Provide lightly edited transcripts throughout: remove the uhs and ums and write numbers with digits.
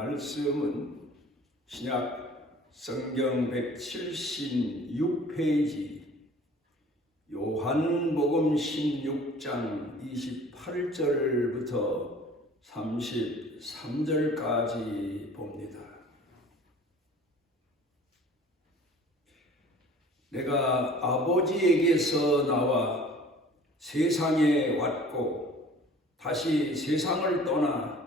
말씀은 신약 성경 176페이지 요한복음 16장 28절부터 33절까지 봅니다. 내가 아버지에게서 나와 세상에 왔고 다시 세상을 떠나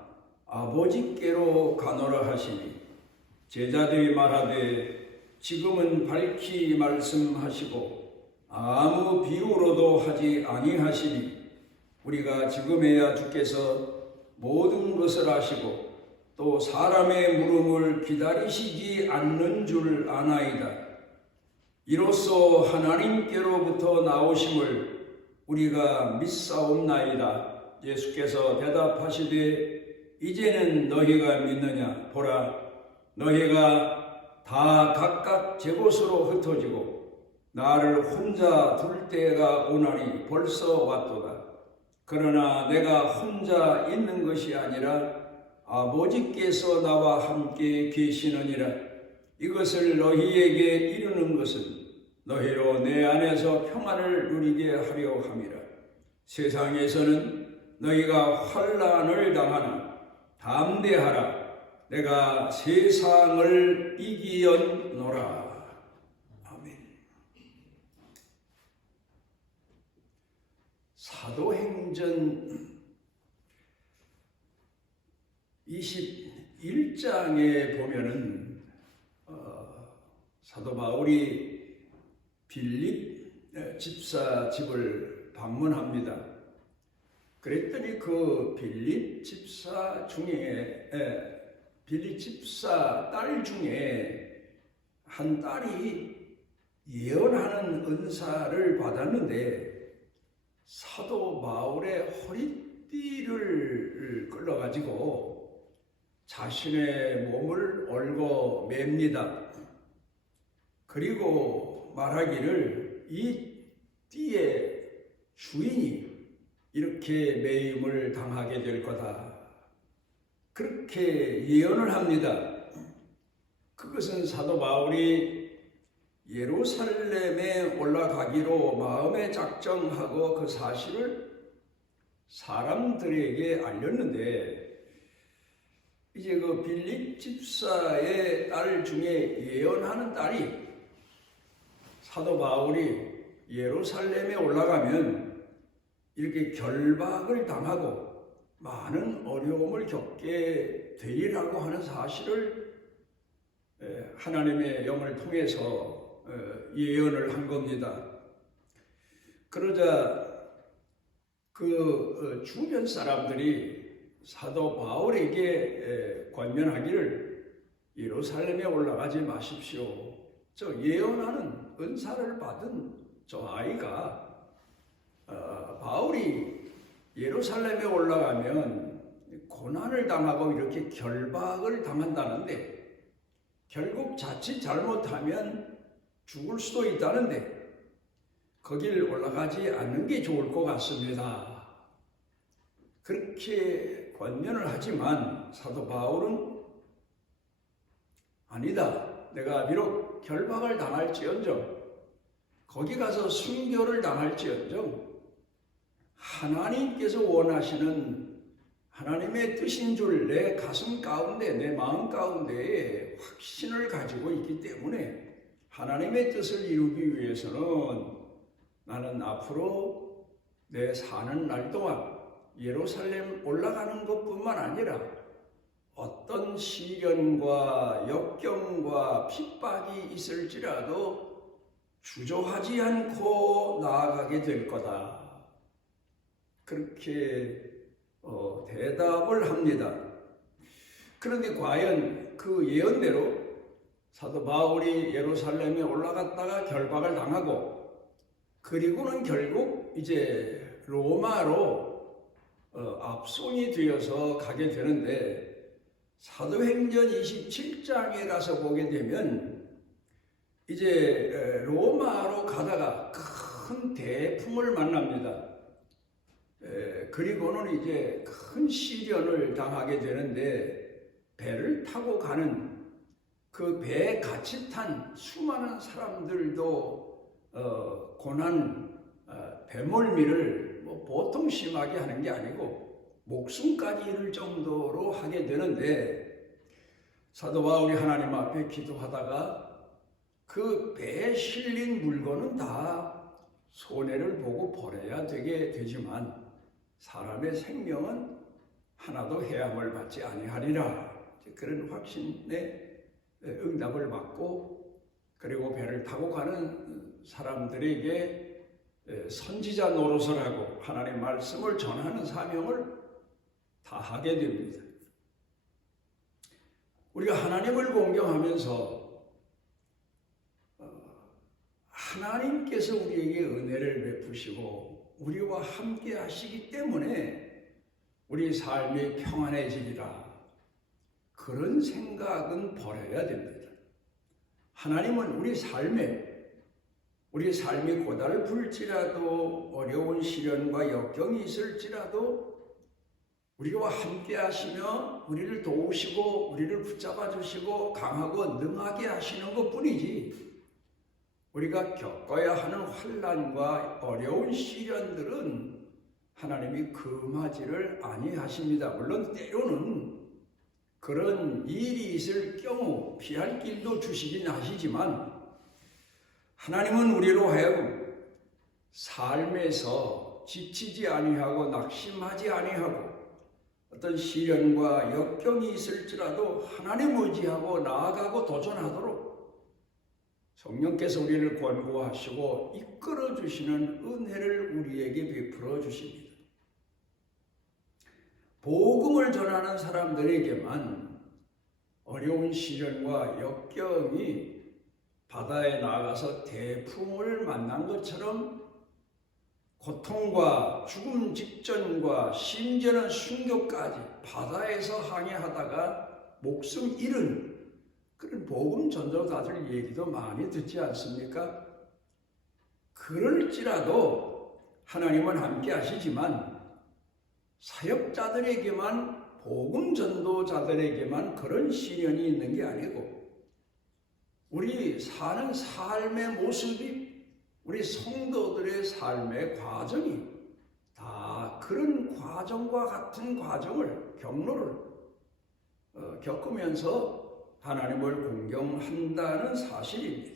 아버지께로 가노라 하시니 제자들이 말하되 지금은 밝히 말씀하시고 아무 비유로도 하지 아니하시니 우리가 지금에야 주께서 모든 것을 아시고 또 사람의 물음을 기다리시지 않는 줄 아나이다. 이로써 하나님께로부터 나오심을 우리가 믿사옵나이다. 예수께서 대답하시되 이제는 너희가 믿느냐? 보라, 너희가 다 각각 제 곳으로 흩어지고 나를 혼자 둘 때가 오나니 벌써 왔도다. 그러나 내가 혼자 있는 것이 아니라 아버지께서 나와 함께 계시느니라. 이것을 너희에게 이루는 것은 너희로 내 안에서 평안을 누리게 하려 함이라. 세상에서는 너희가 환난을 당하나 담대하라. 내가 세상을 이기었노라. 아멘. 사도행전 21장에 보면은 사도 바울이 빌립 집사 집을 방문합니다. 그랬더니 그 빌립 집사 딸 중에 한 딸이 예언하는 은사를 받았는데 사도 바울의 허리띠를 끌어가지고 자신의 몸을 얽어 맵니다. 그리고 말하기를 이 띠의 주인이 이렇게 매임을 당하게 될 거다. 그렇게 예언을 합니다. 그것은 사도 바울이 예루살렘에 올라가기로 마음에 작정하고 그 사실을 사람들에게 알렸는데 이제 그 빌립 집사의 딸 중에 예언하는 딸이 사도 바울이 예루살렘에 올라가면 이렇게 결박을 당하고 많은 어려움을 겪게 되리라고 하는 사실을 하나님의 영을 통해서 예언을 한 겁니다. 그러자 그 주변 사람들이 사도 바울에게 권면하기를 예루살렘에 올라가지 마십시오. 저 예언하는 은사를 받은 저 아이가 바울이 예루살렘에 올라가면 고난을 당하고 이렇게 결박을 당한다는데 결국 자칫 잘못하면 죽을 수도 있다는데 거길 올라가지 않는 게 좋을 것 같습니다. 그렇게 권면을 하지만 사도 바울은 아니다. 내가 비록 결박을 당할지언정 거기 가서 순교를 당할지언정 하나님께서 원하시는 하나님의 뜻인 줄 내 가슴 가운데 내 마음 가운데에 확신을 가지고 있기 때문에 하나님의 뜻을 이루기 위해서는 나는 앞으로 내 사는 날 동안 예루살렘 올라가는 것뿐만 아니라 어떤 시련과 역경과 핍박이 있을지라도 주저하지 않고 나아가게 될 거다. 그렇게 대답을 합니다. 그런데 과연 그 예언대로 사도 바울이 예루살렘에 올라갔다가 결박을 당하고 그리고는 결국 이제 로마로 압송이 되어서 가게 되는데 사도행전 27장에 가서 보게 되면 이제 로마로 가다가 큰 대풍을 만납니다. 그리고는 이제 큰 시련을 당하게 되는데 배를 타고 가는 그 배에 같이 탄 수많은 사람들도 고난, 배멀미를 뭐 보통 심하게 하는 게 아니고 목숨까지 잃을 정도로 하게 되는데, 사도 바울이 하나님 앞에 기도하다가 그 배에 실린 물건은 다 손해를 보고 버려야 되게 되지만 사람의 생명은 하나도 해함을 받지 아니하리라, 그런 확신의 응답을 받고, 그리고 배를 타고 가는 사람들에게 선지자 노릇을 하고 하나님의 말씀을 전하는 사명을 다하게 됩니다. 우리가 하나님을 공경하면서 하나님께서 우리에게 은혜를 베푸시고 우리와 함께 하시기 때문에 우리 삶이 평안해지리라, 그런 생각은 버려야 됩니다. 하나님은 우리 삶이 고달플지라도, 어려운 시련과 역경이 있을지라도 우리와 함께 하시며 우리를 도우시고 우리를 붙잡아 주시고 강하고 능하게 하시는 것뿐이지, 우리가 겪어야 하는 환난과 어려운 시련들은 하나님이 금하지를 아니하십니다. 물론 때로는 그런 일이 있을 경우 피할 길도 주시긴 하시지만, 하나님은 우리로 하여금 삶에서 지치지 아니하고 낙심하지 아니하고 어떤 시련과 역경이 있을지라도 하나님 의지하고 나아가고 도전하도록 성령께서 우리를 권고하시고 이끌어 주시는 은혜를 우리에게 베풀어 주십니다. 복음을 전하는 사람들에게만 어려운 시련과 역경이 바다에 나가서 대풍을 만난 것처럼 고통과 죽음 직전과 심지어는 순교까지 바다에서 항해하다가 목숨 잃은 그런 복음 전도자들 얘기도 많이 듣지 않습니까? 그럴지라도 하나님은 함께 하시지만 사역자들에게만, 복음 전도자들에게만 그런 시련이 있는 게 아니고 우리 사는 삶의 모습이, 우리 성도들의 삶의 과정이 다 그런 과정과 같은 과정을, 경로를 겪으면서 하나님을 공경한다는 사실입니다.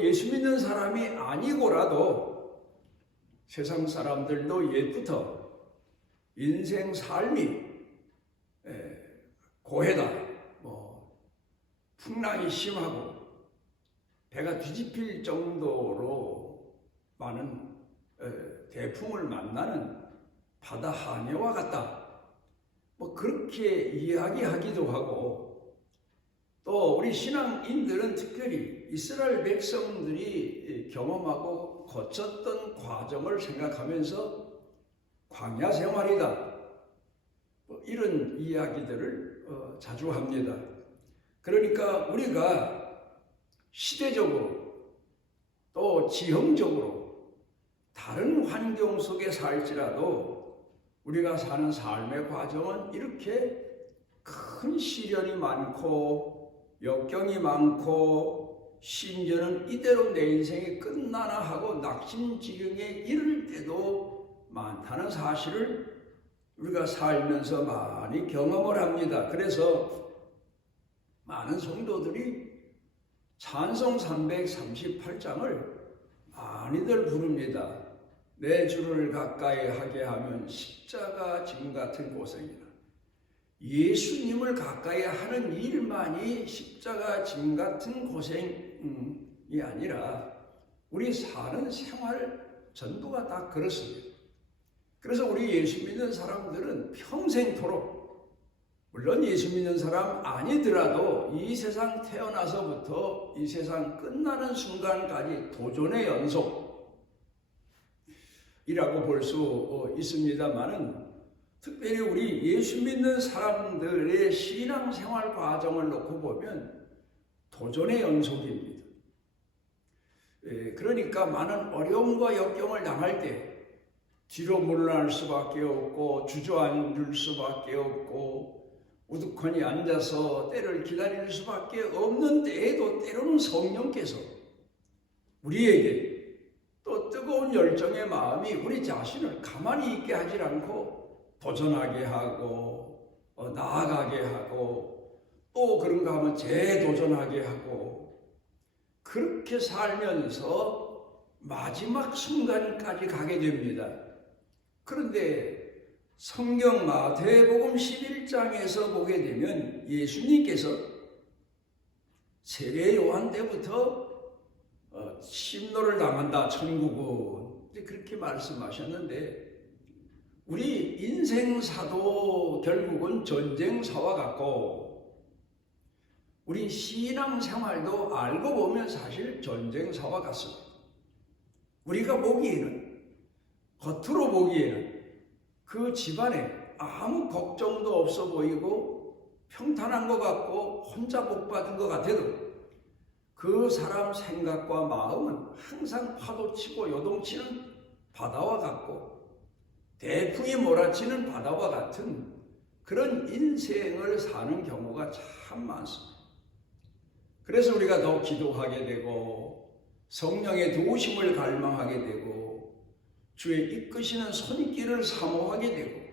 예수 믿는 사람이 아니고라도 세상 사람들도 옛부터 인생 삶이 고해다, 풍랑이 심하고 배가 뒤집힐 정도로 많은 대풍을 만나는 바다 항해와 같다, 그렇게 이야기하기도 하고, 또 우리 신앙인들은 특별히 이스라엘 백성들이 경험하고 거쳤던 과정을 생각하면서 광야 생활이다, 이런 이야기들을 자주 합니다. 그러니까 우리가 시대적으로 또 지형적으로 다른 환경 속에 살지라도 우리가 사는 삶의 과정은 이렇게 큰 시련이 많고 역경이 많고 심지어는 이대로 내 인생이 끝나나 하고 낙심지경에 이를 때도 많다는 사실을 우리가 살면서 많이 경험을 합니다. 그래서 많은 성도들이 찬송 338장을 많이들 부릅니다. 내 주를 가까이 하게 하면 십자가 짐 같은 고생이다. 예수님을 가까이 하는 일만이 십자가 짐 같은 고생이 아니라 우리 사는 생활 전부가 다 그렇습니다. 그래서 우리 예수 믿는 사람들은 평생토록, 물론 예수 믿는 사람 아니더라도 이 세상 태어나서부터 이 세상 끝나는 순간까지 도전의 연속이라고 볼 수 있습니다만은, 특별히 우리 예수 믿는 사람들의 신앙생활 과정을 놓고 보면 도전의 연속입니다. 그러니까 많은 어려움과 역경을 당할 때 뒤로 물러날 수밖에 없고 주저앉을 수밖에 없고 우두커니 앉아서 때를 기다릴 수밖에 없는 때에도 때로는 성령께서 우리에게 또 뜨거운 열정의 마음이 우리 자신을 가만히 있게 하지 않고 도전하게 하고 나아가게 하고 또 그런가 하면 재도전하게 하고 그렇게 살면서 마지막 순간까지 가게 됩니다. 그런데 성경 마태복음 11장에서 보게 되면 예수님께서 세례 요한 때부터 심노를 당한다 천국은 그렇게 말씀하셨는데 우리 인생사도 결국은 전쟁사와 같고 우리 신앙생활도 알고 보면 사실 전쟁사와 같습니다. 우리가 보기에는 겉으로 보기에는 그 집안에 아무 걱정도 없어 보이고 평탄한 것 같고 혼자 복 받은 것 같아도 그 사람 생각과 마음은 항상 파도치고 요동치는 바다와 같고 대풍이 몰아치는 바다와 같은 그런 인생을 사는 경우가 참 많습니다. 그래서 우리가 더 기도하게 되고 성령의 도우심을 갈망하게 되고 주의 이끄시는 손길을 사모하게 되고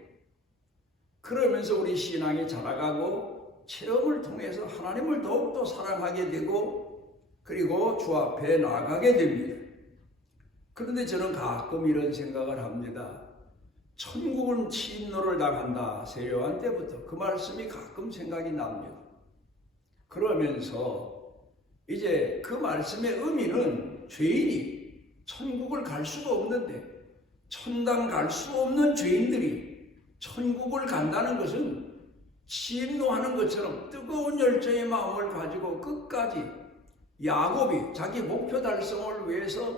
그러면서 우리 신앙이 자라가고 체험을 통해서 하나님을 더욱더 사랑하게 되고 그리고 주 앞에 나가게 됩니다. 그런데 저는 가끔 이런 생각을 합니다. 천국은 침노를 당한다. 세례 요한 때부터 그 말씀이 가끔 생각이 납니다. 그러면서 이제 그 말씀의 의미는 죄인이 천국을 갈 수가 없는데 천당 갈 수 없는 죄인들이 천국을 간다는 것은 침노하는 것처럼 뜨거운 열정의 마음을 가지고 끝까지 야곱이 자기 목표 달성을 위해서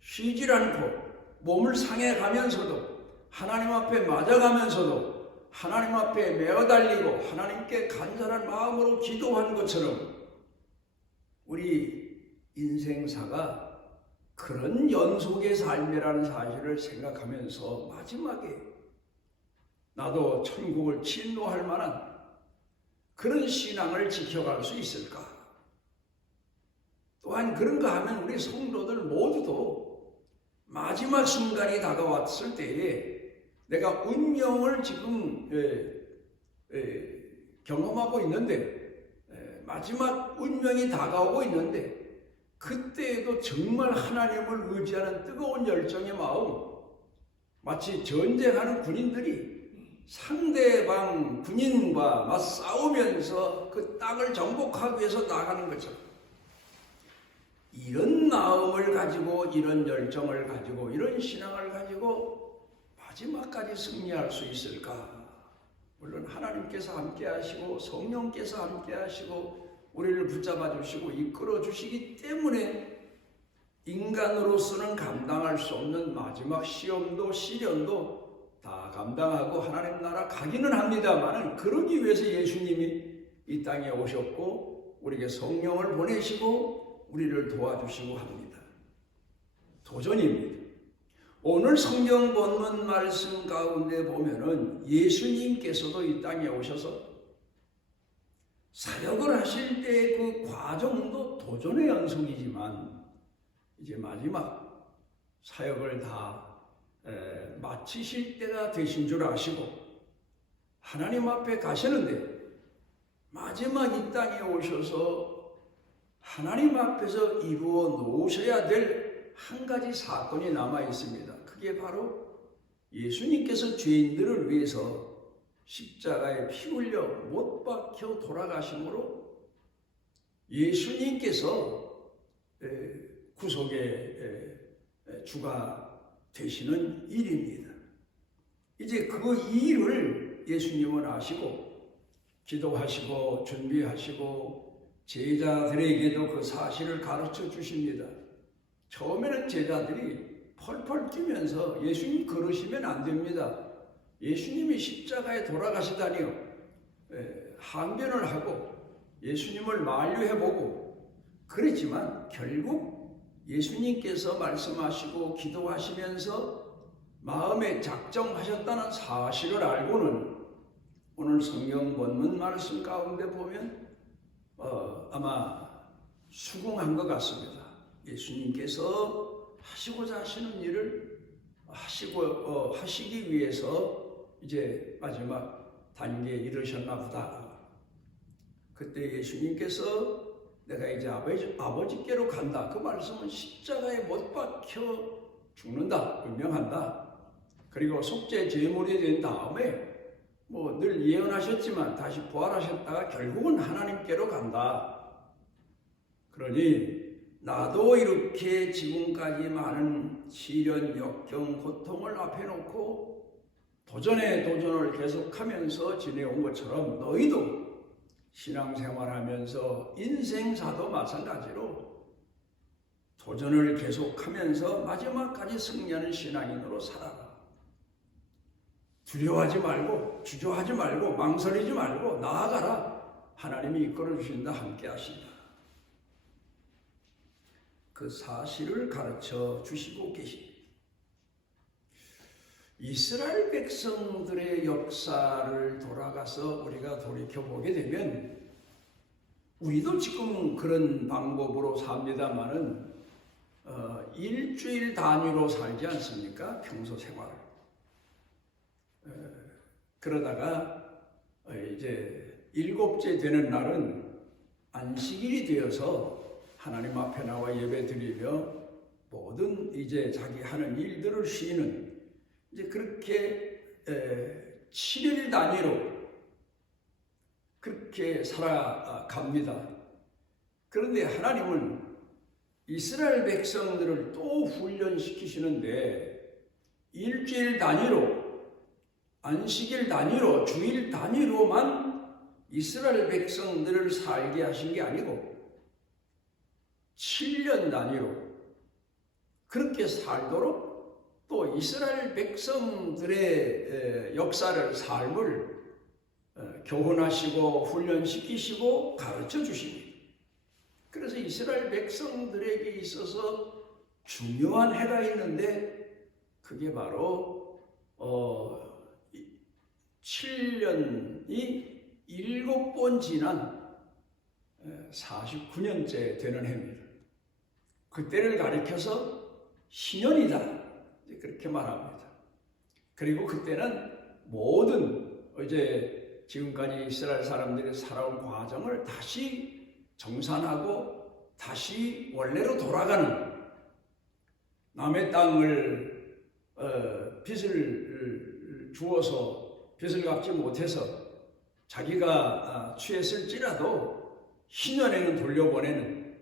쉬질 않고 몸을 상해가면서도 하나님 앞에 맞아가면서도 하나님 앞에 매어달리고 하나님께 간절한 마음으로 기도한 것처럼 우리 인생사가 그런 연속의 삶이라는 사실을 생각하면서 마지막에 나도 천국을 침노할 만한 그런 신앙을 지켜갈 수 있을까? 또한 그런가 하면 우리 성도들 모두도 마지막 순간이 다가왔을 때에 내가 운명을 지금 경험하고 있는데 마지막 운명이 다가오고 있는데 그때에도 정말 하나님을 의지하는 뜨거운 열정의 마음 마치 전쟁하는 군인들이 상대방 군인과 맞싸우면서 그 땅을 정복하기 위해서 나가는 것처럼 이런 마음을 가지고 이런 열정을 가지고 이런 신앙을 가지고 마지막까지 승리할 수 있을까? 물론 하나님께서 함께 하시고 성령께서 함께 하시고 우리를 붙잡아 주시고 이끌어 주시기 때문에 인간으로서는 감당할 수 없는 마지막 시험도 시련도 다 감당하고 하나님 나라 가기는 합니다만 그러기 위해서 예수님이 이 땅에 오셨고 우리에게 성령을 보내시고 우리를 도와주시고 합니다. 도전입니다. 오늘 성경 본문 말씀 가운데 보면은 예수님께서도 이 땅에 오셔서 사역을 하실 때 그 과정도 도전의 연속이지만 이제 마지막 사역을 다 마치실 때가 되신 줄 아시고 하나님 앞에 가시는데 마지막 이 땅에 오셔서 하나님 앞에서 이루어 놓으셔야 될 한 가지 사건이 남아 있습니다. 그게 바로 예수님께서 죄인들을 위해서 십자가에 피 흘려 못 박혀 돌아가심으로 예수님께서 구속의 주가 되시는 일입니다. 이제 그 일을 예수님은 아시고 기도하시고 준비하시고 제자들에게도 그 사실을 가르쳐 주십니다. 처음에는 제자들이 펄펄 뛰면서 예수님 그러시면 안 됩니다. 예수님이 십자가에 돌아가시다니요. 항변을 하고 예수님을 만류해보고 그랬지만 결국 예수님께서 말씀하시고 기도하시면서 마음에 작정하셨다는 사실을 알고는 오늘 성경 본문 말씀 가운데 보면 아마 수긍한 것 같습니다. 예수님께서 하시고자 하시는 일을 하시기 위해서 이제 마지막 단계에 이르셨나 보다. 그때 예수님께서 내가 이제 아버지께로 간다. 그 말씀은 십자가에 못 박혀 죽는다. 분명한다. 그리고 속죄 제물이 된 다음에 뭐 늘 예언하셨지만 다시 부활하셨다가 결국은 하나님께로 간다. 그러니 나도 이렇게 지금까지 많은 시련, 역경, 고통을 앞에 놓고 도전에 도전을 계속하면서 지내온 것처럼 너희도 신앙생활하면서 인생사도 마찬가지로 도전을 계속하면서 마지막까지 승리하는 신앙인으로 살아라. 두려워하지 말고 주저하지 말고 망설이지 말고 나아가라. 하나님이 이끌어 주신다. 함께 하신다. 그 사실을 가르쳐 주시고 계십니다. 이스라엘 백성들의 역사를 돌아가서 우리가 돌이켜보게 되면 우리도 지금 그런 방법으로 삽니다마는 일주일 단위로 살지 않습니까? 평소 생활을. 그러다가 이제 일곱째 되는 날은 안식일이 되어서 하나님 앞에 나와 예배 드리며 모든 이제 자기 하는 일들을 쉬는 이제 그렇게 7일 단위로 그렇게 살아갑니다. 그런데 하나님은 이스라엘 백성들을 또 훈련시키시는데 일주일 단위로 안식일 단위로 주일 단위로만 이스라엘 백성들을 살게 하신 게 아니고 7년 단위로 그렇게 살도록 또 이스라엘 백성들의 역사를 삶을 교훈하시고 훈련시키시고 가르쳐 주십니다. 그래서 이스라엘 백성들에게 있어서 중요한 해가 있는데 그게 바로 7년이 7번 지난 49년째 되는 해입니다. 그때를 가리켜서 신년이다 그렇게 말합니다. 그리고 그때는 모든 이제 지금까지 이스라엘 사람들이 살아온 과정을 다시 정산하고 다시 원래로 돌아가는 남의 땅을 빚을 주어서 빚을 갚지 못해서 자기가 취했을지라도 신년에는 돌려보내는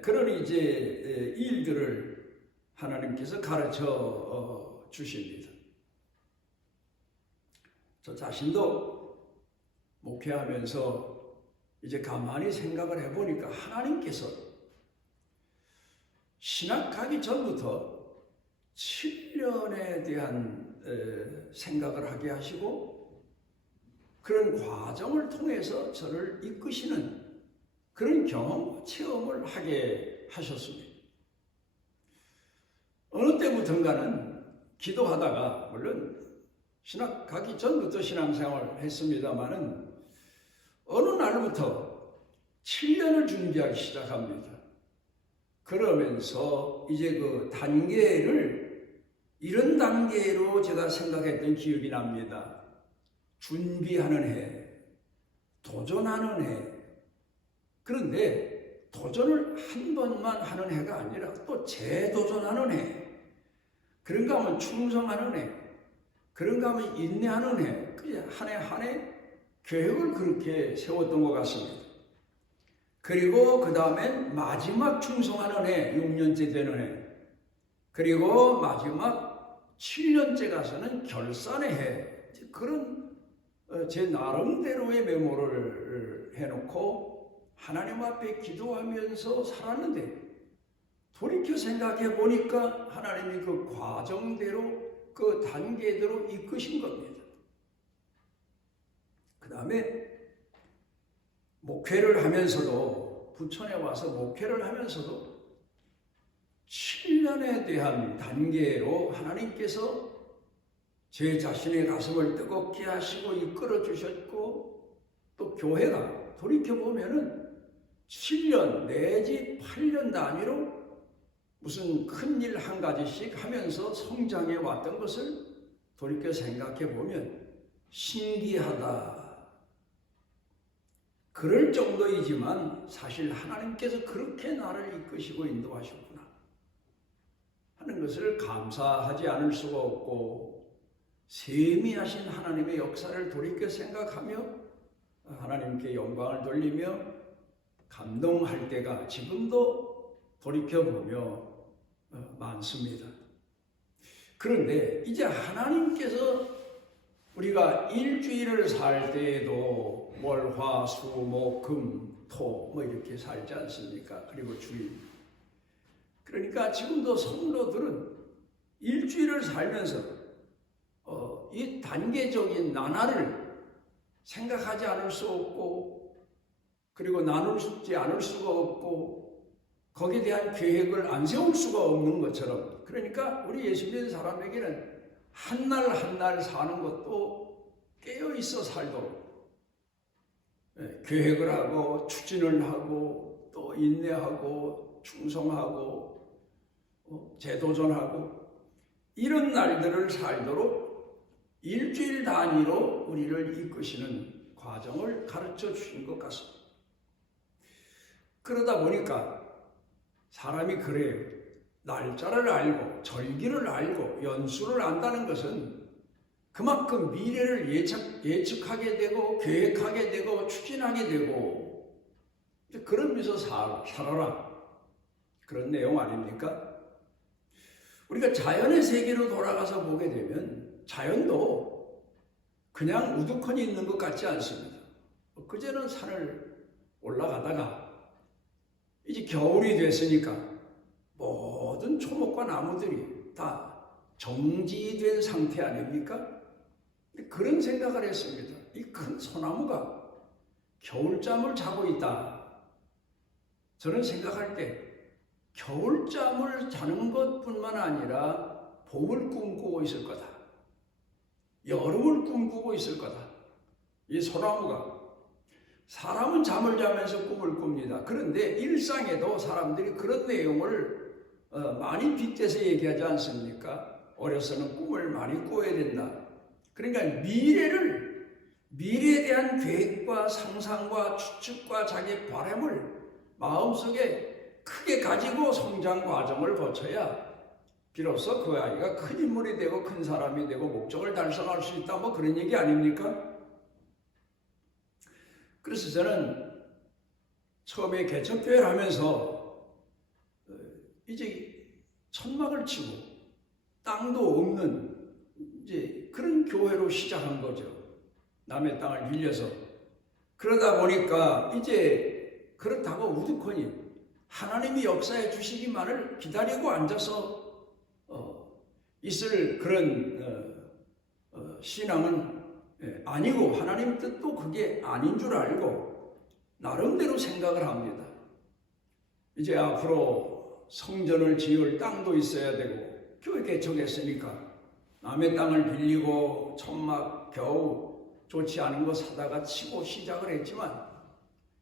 그런 이제 일들을 하나님께서 가르쳐 주십니다. 저 자신도 목회하면서 이제 가만히 생각을 해보니까 하나님께서 신학하기 전부터 7년에 대한 생각을 하게 하시고 그런 과정을 통해서 저를 이끄시는 그런 경험, 체험을 하게 하셨습니다. 어느 때부턴가는 기도하다가 물론 신학 가기 전부터 신앙생활을 했습니다마는 어느 날부터 7년을 준비하기 시작합니다. 그러면서 이제 그 단계를 이런 단계로 제가 생각했던 기억이 납니다. 준비하는 해, 도전하는 해. 그런데 도전을 한 번만 하는 해가 아니라 또 재도전하는 해. 그런가 하면 충성하는 해. 그런가 하면 인내하는 해. 그냥 한 해 한 해 계획을 그렇게 세웠던 것 같습니다. 그리고 그 다음엔 마지막 충성하는 해, 6년째 되는 해. 그리고 마지막 7년째 가서는 결산의 해. 그런 제 나름대로의 메모를 해놓고 하나님 앞에 기도하면서 살았는데 돌이켜 생각해 보니까 하나님이 그 과정대로 그 단계대로 이끄신 겁니다. 그 다음에 목회를 하면서도 부천에 와서 목회를 하면서도 7년에 대한 단계로 하나님께서 제 자신의 가슴을 뜨겁게 하시고 이끌어 주셨고, 또 교회가 돌이켜보면은 7년 내지 8년 단위로 무슨 큰일 한 가지씩 하면서 성장해 왔던 것을 돌이켜 생각해 보면 신기하다. 그럴 정도이지만 사실 하나님께서 그렇게 나를 이끄시고 인도하셨구나 하는 것을 감사하지 않을 수가 없고, 세미하신 하나님의 역사를 돌이켜 생각하며 하나님께 영광을 돌리며 감동할 때가 지금도 돌이켜보며 많습니다. 그런데 이제 하나님께서 우리가 일주일을 살 때에도 월, 화, 수, 목, 금, 토 이렇게 살지 않습니까? 그리고 주일. 그러니까 지금도 성도들은 일주일을 살면서 이 단계적인 나날을 생각하지 않을 수 없고, 그리고 나누지 않을 수가 없고, 거기에 대한 계획을 안 세울 수가 없는 것처럼, 그러니까 우리 예수 믿는 사람에게는 한 날 한 날 사는 것도 깨어있어 살도록 계획을 하고 추진을 하고 또 인내하고 충성하고 재도전하고 이런 날들을 살도록 일주일 단위로 우리를 이끄시는 과정을 가르쳐 주신 것 같습니다. 그러다 보니까 사람이 그래요. 날짜를 알고 절기를 알고 연수를 안다는 것은 그만큼 미래를 예측하게 되고 계획하게 되고 추진하게 되고 그러면서 살아라, 그런 내용 아닙니까? 우리가 자연의 세계로 돌아가서 보게 되면 자연도 그냥 우두커니 있는 것 같지 않습니다. 그제는 산을 올라가다가 이제 겨울이 됐으니까 모든 초목과 나무들이 다 정지된 상태 아닙니까? 그런 생각을 했습니다. 이 큰 소나무가 겨울잠을 자고 있다. 저는 생각할 때 겨울잠을 자는 것뿐만 아니라 봄을 꿈꾸고 있을 거다. 여름을 꿈꾸고 있을 거다. 이 소나무가. 사람은 잠을 자면서 꿈을 꿉니다. 그런데 일상에도 사람들이 그런 내용을 많이 빗대서 얘기하지 않습니까? 어려서는 꿈을 많이 꿔야 된다. 그러니까 미래에 대한 계획과 상상과 추측과 자기의 바람을 마음속에 크게 가지고 성장 과정을 거쳐야 비로소 그 아이가 큰 인물이 되고 큰 사람이 되고 목적을 달성할 수 있다. 그런 얘기 아닙니까? 그래서 저는 처음에 개척교회를 하면서 이제 천막을 치고 땅도 없는 이제 그런 교회로 시작한 거죠. 남의 땅을 빌려서. 그러다 보니까 이제 그렇다고 우두커니 하나님이 역사해 주시기만을 기다리고 앉아서 있을 그런 신앙은 아니고, 하나님 뜻도 그게 아닌 줄 알고 나름대로 생각을 합니다. 이제 앞으로 성전을 지을 땅도 있어야 되고, 교회 개척했으니까 남의 땅을 빌리고 천막 겨우 좋지 않은 거 사다가 치고 시작을 했지만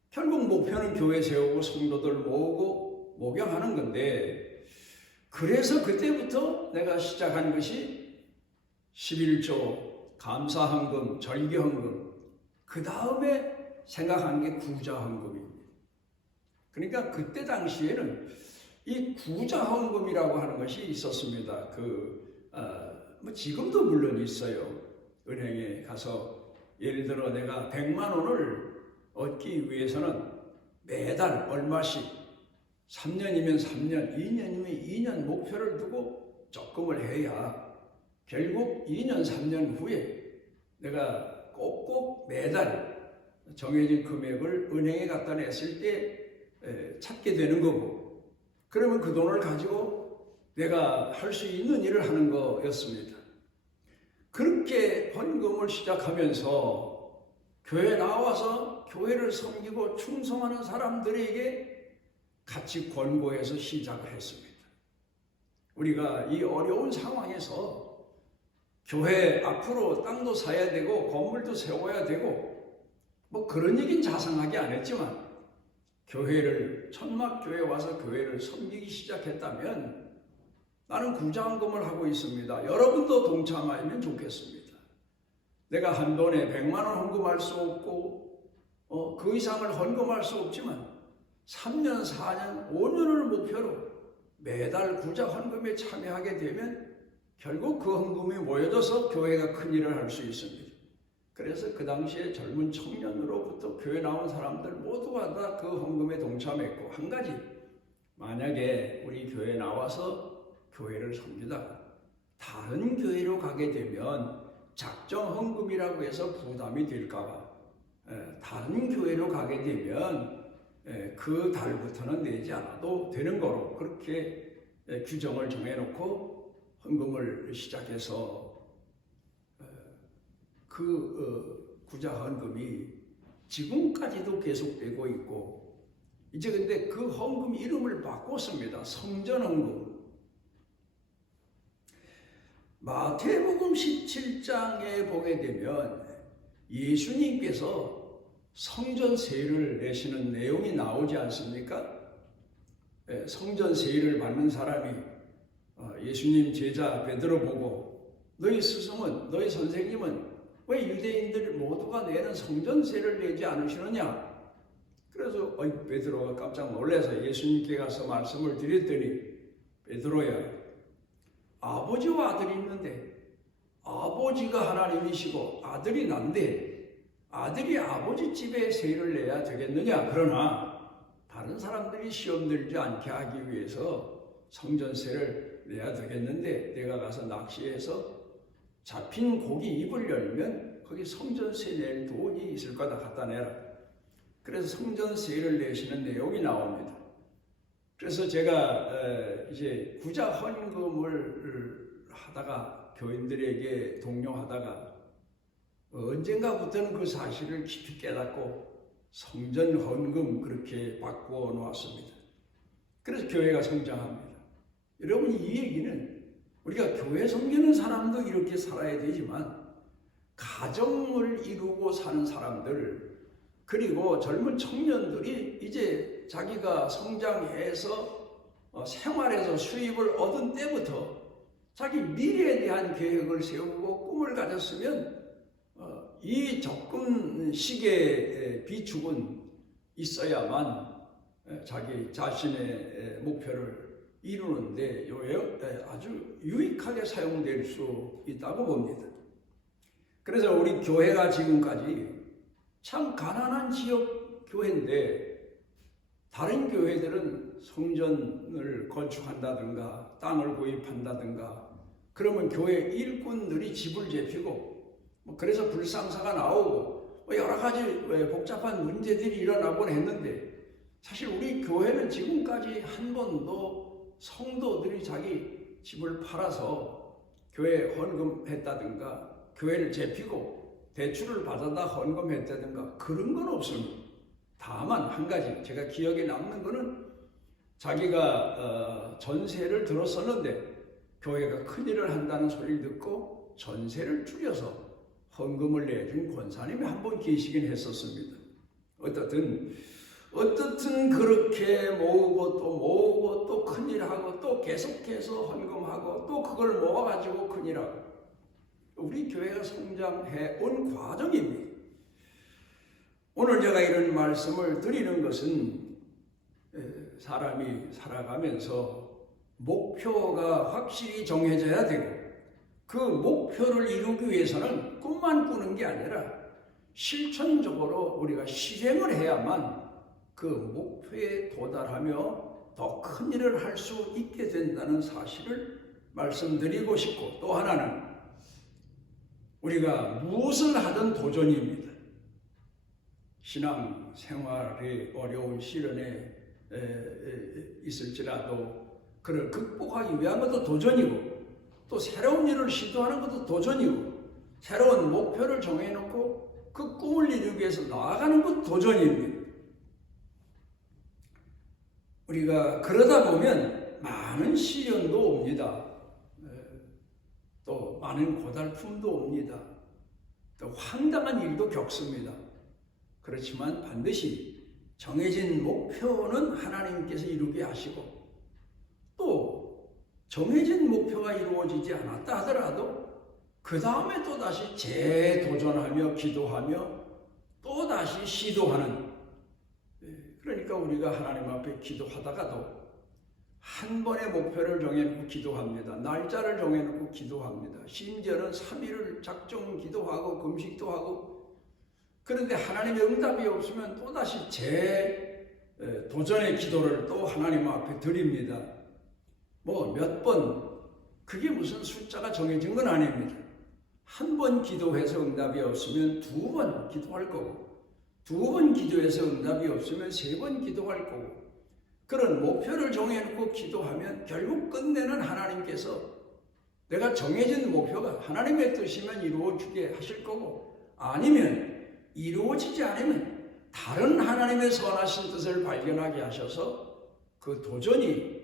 결국 목표는 교회 세우고 성도들 모으고 목양하는 건데, 그래서 그때부터 내가 시작한 것이 11조 감사헌금, 절기헌금, 그 다음에 생각한 게 구자헌금입니다. 그러니까 그때 당시에는 이 구자헌금이라고 하는 것이 있었습니다. 지금도 물론 있어요. 은행에 가서 예를 들어 내가 100만 원을 얻기 위해서는 매달 얼마씩 3년이면 3년, 2년이면 2년 목표를 두고 적금을 해야 결국 2년, 3년 후에 내가 꼭꼭 매달 정해진 금액을 은행에 갖다 냈을 때 찾게 되는 거고, 그러면 그 돈을 가지고 내가 할 수 있는 일을 하는 거였습니다. 그렇게 헌금을 시작하면서 교회에 나와서 교회를 섬기고 충성하는 사람들에게 같이 권고해서 시작을 했습니다. 우리가 이 어려운 상황에서 교회 앞으로 땅도 사야 되고 건물도 세워야 되고 뭐 그런 얘기는 자상하게 안 했지만 교회를 천막교회 와서 교회를 섬기기 시작했다면 나는 구자헌금을 하고 있습니다. 여러분도 동참하면 좋겠습니다. 내가 한 돈에 100만 원 헌금할 수 없고 그 이상을 헌금할 수 없지만 3년, 4년, 5년을 목표로 매달 구자 헌금에 참여하게 되면 결국 그 헌금이 모여져서 교회가 큰 일을 할 수 있습니다. 그래서 그 당시에 젊은 청년으로부터 교회 나온 사람들 모두가 다 그 헌금에 동참했고, 한 가지, 만약에 우리 교회에 나와서 교회를 섬기다가 다른 교회로 가게 되면 작정 헌금이라고 해서 부담이 될까봐 다른 교회로 가게 되면 그 달부터는 내지 않아도 되는 거로 그렇게 규정을 정해놓고 헌금을 시작해서 구자 헌금이 지금까지도 계속되고 있고, 이제 근데 그 헌금 이름을 바꿨습니다. 성전 헌금. 마태복음 17장에 보게 되면 예수님께서 성전세를 내시는 내용이 나오지 않습니까? 성전세를 받는 사람이 예수님 제자 베드로 보고 너희 스승은, 너희 선생님은 왜 유대인들 모두가 내는 성전세를 내지 않으시느냐? 그래서 베드로가 깜짝 놀라서 예수님께 가서 말씀을 드렸더니, 베드로야, 아버지와 아들이 있는데 아버지가 하나님이시고 아들이 난데 아들이 아버지 집에 세를 내야 되겠느냐? 그러나 다른 사람들이 시험 들지 않게 하기 위해서 성전세를 내야 되겠는데 내가 가서 낚시해서 잡힌 고기 입을 열면 거기 성전세 낼 돈이 있을 거다, 갖다 내라. 그래서 성전세를 내시는 내용이 나옵니다. 그래서 제가 이제 구자 헌금을 하다가 교인들에게 독려하다가 언젠가부터는 그 사실을 깊이 깨닫고 성전 헌금 그렇게 바꾸어 놓았습니다. 그래서 교회가 성장합니다. 여러분, 이 얘기는 우리가 교회 섬기는 사람도 이렇게 살아야 되지만 가정을 이루고 사는 사람들, 그리고 젊은 청년들이 이제 자기가 성장해서 생활에서 수입을 얻은 때부터 자기 미래에 대한 계획을 세우고 꿈을 가졌으면 이 접근 시기의 비축은 있어야만 자기 자신의 목표를 이루는데 아주 유익하게 사용될 수 있다고 봅니다. 그래서 우리 교회가 지금까지 참 가난한 지역 교회인데 다른 교회들은 성전을 건축한다든가 땅을 구입한다든가 그러면 교회 일꾼들이 집을 재피고 그래서 불상사가 나오고 여러 가지 복잡한 문제들이 일어나곤 했는데, 사실 우리 교회는 지금까지 한 번도 성도들이 자기 집을 팔아서 교회 헌금했다든가 교회를 재피고 대출을 받아다 헌금했다든가 그런 건 없습니다. 다만 한 가지 제가 기억에 남는 거는 자기가 전세를 들었었는데 교회가 큰일을 한다는 소리를 듣고 전세를 줄여서 헌금을 내준 권사님이 한 번 계시긴 했었습니다. 어떻든 그렇게 모으고 또 큰일하고 또 계속해서 헌금하고 또 그걸 모아가지고 큰일하고 우리 교회가 성장해 온 과정입니다. 오늘 제가 이런 말씀을 드리는 것은 사람이 살아가면서 목표가 확실히 정해져야 되고 그 목표를 이루기 위해서는 꿈만 꾸는 게 아니라 실천적으로 우리가 실행을 해야만 그 목표에 도달하며 더 큰 일을 할 수 있게 된다는 사실을 말씀드리고 싶고, 또 하나는 우리가 무엇을 하든 도전입니다. 신앙 생활의 어려운 시련에 있을지라도 그를 극복하기 위한 것도 도전이고 또 새로운 일을 시도하는 것도 도전이고 새로운 목표를 정해놓고 그 꿈을 이루기 위해서 나아가는 것도 도전입니다. 우리가 그러다 보면 많은 시련도 옵니다. 또 또 많은 고달픔도 옵니다. 또 황당한 일도 겪습니다. 그렇지만 반드시 정해진 목표는 하나님께서 이루게 하시고, 또 정해진 목표가 이루어지지 않았다 하더라도 그 다음에 또다시 재도전하며 기도하며 또다시 시도하는, 그러니까 우리가 하나님 앞에 기도하다가도 한 번의 목표를 정해놓고 기도합니다. 날짜를 정해놓고 기도합니다. 심지어는 3일을 작정 기도하고 금식도 하고, 그런데 하나님의 응답이 없으면 또다시 도전의 기도를 또 하나님 앞에 드립니다. 뭐 몇 번, 그게 무슨 숫자가 정해진 건 아닙니다. 한 번 기도해서 응답이 없으면 2번 기도할 거고, 2번 기도해서 응답이 없으면 3번 기도할 거고, 그런 목표를 정해놓고 기도하면 결국 끝내는 하나님께서 내가 정해진 목표가 하나님의 뜻이면 이루어지게 하실 거고, 아니면 이루어지지 않으면 다른 하나님의 선하신 뜻을 발견하게 하셔서 그 도전이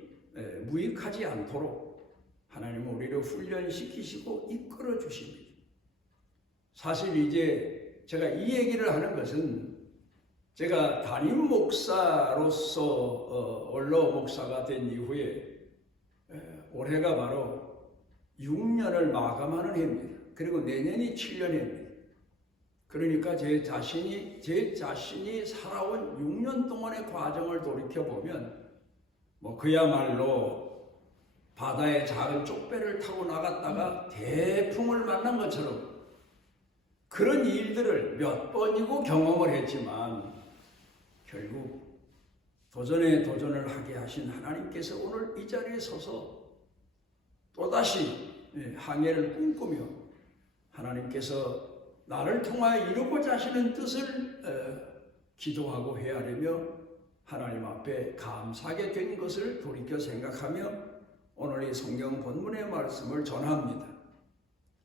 무익하지 않도록 하나님은 우리를 훈련시키시고 이끌어 주십니다. 사실 이제 제가 이 얘기를 하는 것은 제가 담임 목사로서 원로 목사가 된 이후에 올해가 바로 6년을 마감하는 해입니다. 그리고 내년이 7년입니다. 그러니까 제 자신이 살아온 6년 동안의 과정을 돌이켜보면 뭐 그야말로 바다의 작은 쪽배를 타고 나갔다가 대풍을 만난 것처럼 그런 일들을 몇 번이고 경험을 했지만 결국 도전에 도전을 하게 하신 하나님께서 오늘 이 자리에 서서 또다시 항해를 꿈꾸며 하나님께서 나를 통하여 이루고자 하시는 뜻을 기도하고 헤아리며 하나님 앞에 감사하게 된 것을 돌이켜 생각하며 오늘 이 성경 본문의 말씀을 전합니다.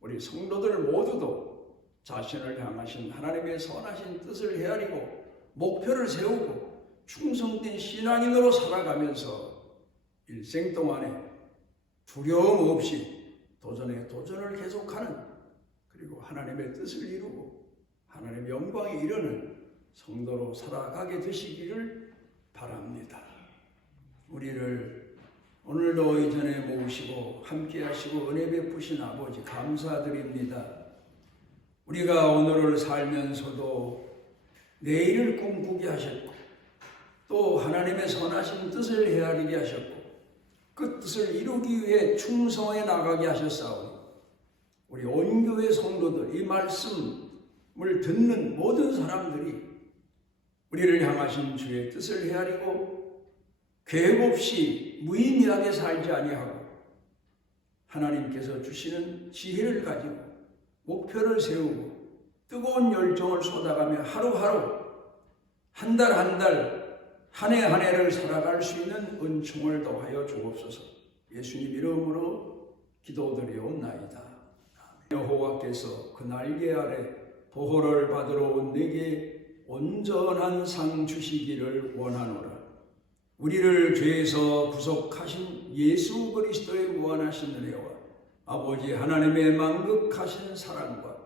우리 성도들 모두도 자신을 향하신 하나님의 선하신 뜻을 헤아리고 목표를 세우고 충성된 신앙인으로 살아가면서 일생 동안에 두려움 없이 도전에 도전을 계속하는, 그리고 하나님의 뜻을 이루고 하나님의 영광에 이르는 성도로 살아가게 되시기를 바랍니다. 우리를 오늘도 이전에 모으시고 함께 하시고 은혜 베푸신 아버지 감사드립니다. 우리가 오늘을 살면서도 내일을 꿈꾸게 하셨고 또 하나님의 선하신 뜻을 헤아리게 하셨고 그 뜻을 이루기 위해 충성해 나가게 하셨사오니 우리 온교회 성도들, 이 말씀을 듣는 모든 사람들이 우리를 향하신 주의 뜻을 헤아리고 계획 없이 무의미하게 살지 아니하고 하나님께서 주시는 지혜를 가지고 목표를 세우고 뜨거운 열정을 쏟아가며 하루하루 한 달 한 달 한 해 한 해를 살아갈 수 있는 은총을 더하여 주옵소서. 예수님 이름으로 기도드리옵나이다. 여호와께서 그 날개 아래 보호를 받으러 온 내게 온전한 상 주시기를 원하노라. 우리를 죄에서 구속하신 예수 그리스도의 무한하신 은혜와 아버지 하나님의 만극하신 사랑과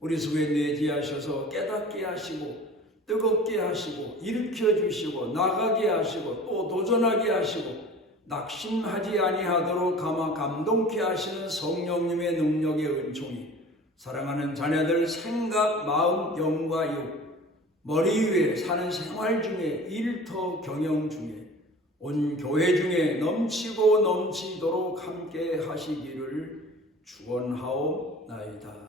우리 속에 내재하셔서 깨닫게 하시고 뜨겁게 하시고 일으켜 주시고 나가게 하시고 또 도전하게 하시고 낙심하지 아니하도록 감동케 하시는 성령님의 능력의 은총이 사랑하는 자녀들 생각, 마음, 영과 육, 머리 위에 사는 생활 중에 일터 경영 중에 온 교회 중에 넘치고 넘치도록 함께 하시기를 축원하옵나이다.